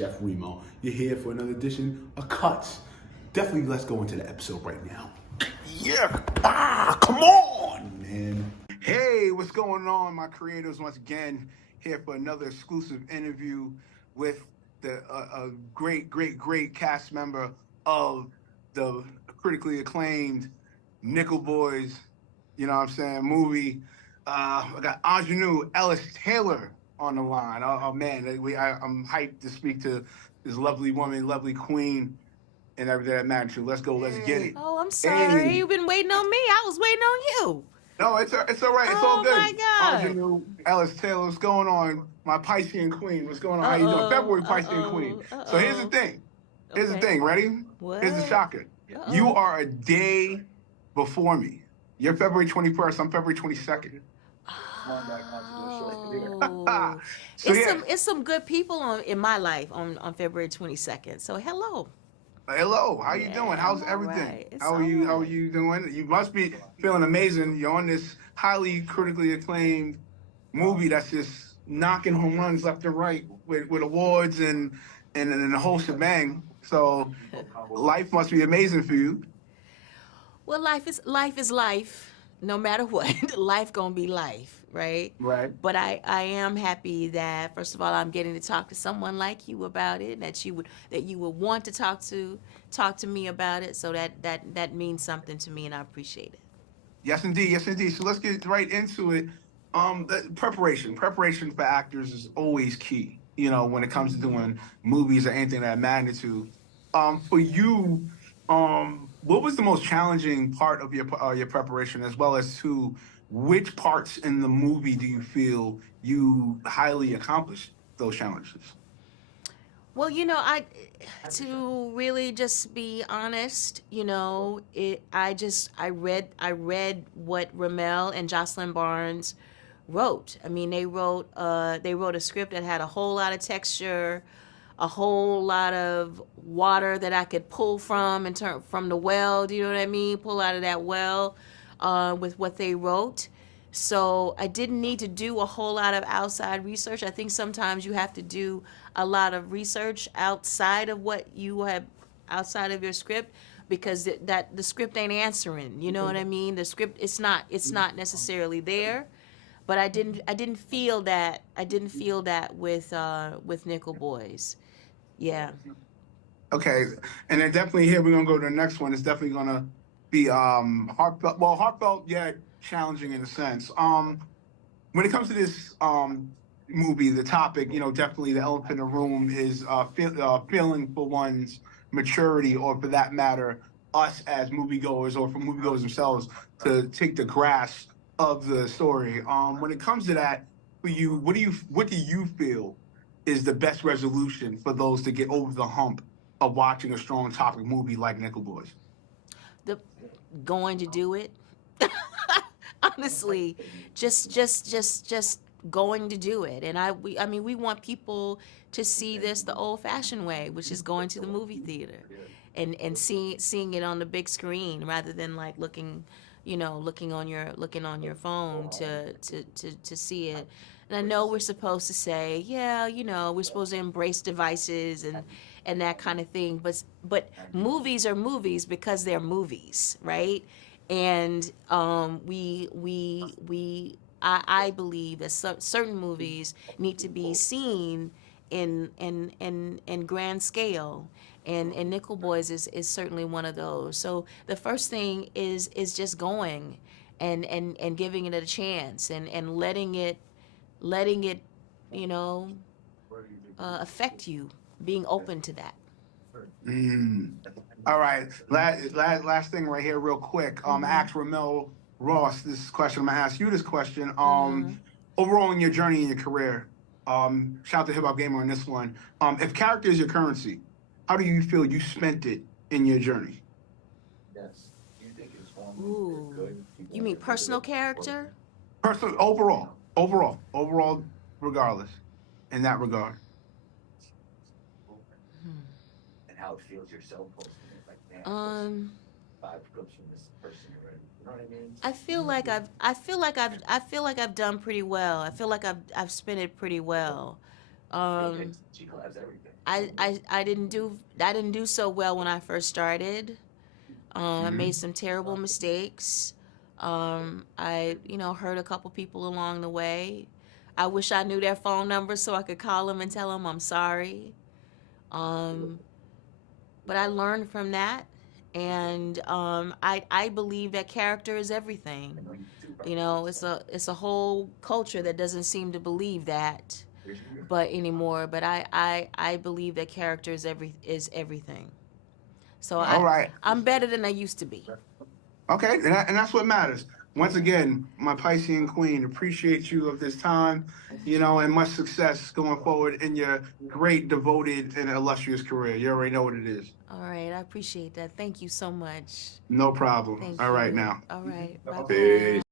Chef Remo. You're here for another edition of Cuts. Definitely let's go into the episode right now. Yeah, come on, man. Hey, what's going on, my creators? Once again, here for another exclusive interview with the a great cast member of the critically acclaimed Nickel Boys, you know what I'm saying, movie. I got Aunjanue Ellis Taylor on the line. Oh man, I'm hyped to speak to this lovely woman, lovely queen, and everything that matters to. Let's go, let's get it. Oh, I'm sorry. Hey. You've been waiting on me. I was waiting on you. No, it's all right. It's all Oh my good. God. Aunjanue Ellis Taylor, what's going on? My Piscean queen, what's going on? How you doing? Uh-oh. February Piscean queen. So here's the thing. Here's the Okay. thing. Ready? What? Here's the shocker. Uh-oh. You are a day before me. You're February 21st. I'm February 22nd. Oh. So It's some good people in my life on February 22nd. So hello. Hello, how you Yeah, doing? How's I'm all everything? right. It's How are you? all How are right. you doing? You must be feeling amazing. You're on this highly critically acclaimed movie that's just knocking home runs left and right with awards and the whole shebang. So life must be amazing for you. Well, life is life, no matter what. Life gonna be life, right? Right. But I am happy that first of all I'm getting to talk to someone like you about it, that you would want to talk to me about it. So that means something to me, and I appreciate it. Yes, indeed. Yes, indeed. So let's get right into it. Preparation for actors is always key. You know, when it comes to doing movies or anything of that magnitude. For you, what was the most challenging part of your preparation, as well as to which parts in the movie do you feel you highly accomplished those challenges? Well, I to really just be honest, I read what Ramel and Jocelyn Barnes wrote. I mean, they wrote a script that had a whole lot of texture, a whole lot of water that I could pull from from the well. Do you know what I mean? Pull out of that well, with what they wrote. So I didn't need to do a whole lot of outside research. I think sometimes you have to do a lot of research outside of what you have outside of your script, because that the script ain't answering. You know what I mean? The script, it's not necessarily there. But I didn't feel that with Nickel Boys. Yeah. Okay, and then definitely here we're gonna go to the next one. It's definitely gonna be heartfelt. Well, heartfelt yet challenging in a sense. When it comes to this movie, the topic, definitely the elephant in the room is feeling for one's maturity, or for that matter, us as moviegoers, or for moviegoers themselves to take the grasp of the story. When it comes to that, for you, what do you feel is the best resolution for those to get over the hump of watching a strong topic movie like Nickel Boys? The Going to do it. Honestly, just going to do it. And I mean, we want people to see this the old-fashioned way, which is going to the movie theater and seeing it on the big screen, rather than like looking on your phone to see it. And I know we're supposed to say, yeah, we're supposed to embrace devices and that kind of thing, but movies are movies because they're movies, right? And I believe that certain movies need to be seen in grand scale, and Nickel Boys is certainly one of those. So the first thing is just going and giving it a chance, and letting it you know affect you, being open to that. Mm. All right. Last thing right here, real quick. Ask Ramel Ross this question. I'm gonna ask you this question. Overall in your journey in your career, shout out to Hip Hop Gamer on this one. If character is your currency, how do you feel you spent it in your journey? Ooh, you mean personal character? Personal, overall, regardless, in that regard. Um, I feel like I've done pretty well. I feel like I've spent it pretty well. Um, I didn't do so well when I first started. I made some terrible mistakes. I hurt a couple people along the way. I wish I knew their phone number so I could call them and tell them I'm sorry. Um, but I learned from that, and I believe that character is everything. It's a whole culture that doesn't seem to believe that, but anymore. But I believe that character is everything. So All right. I'm better than I used to be. Okay, and that's what matters. Once again, my Piscean queen, appreciate you of this time, and much success going forward in your great, devoted, and illustrious career. You already know what it is. All right, I appreciate that. Thank you so much. No problem. Thank All right you. now. All right. Bye-bye. Peace.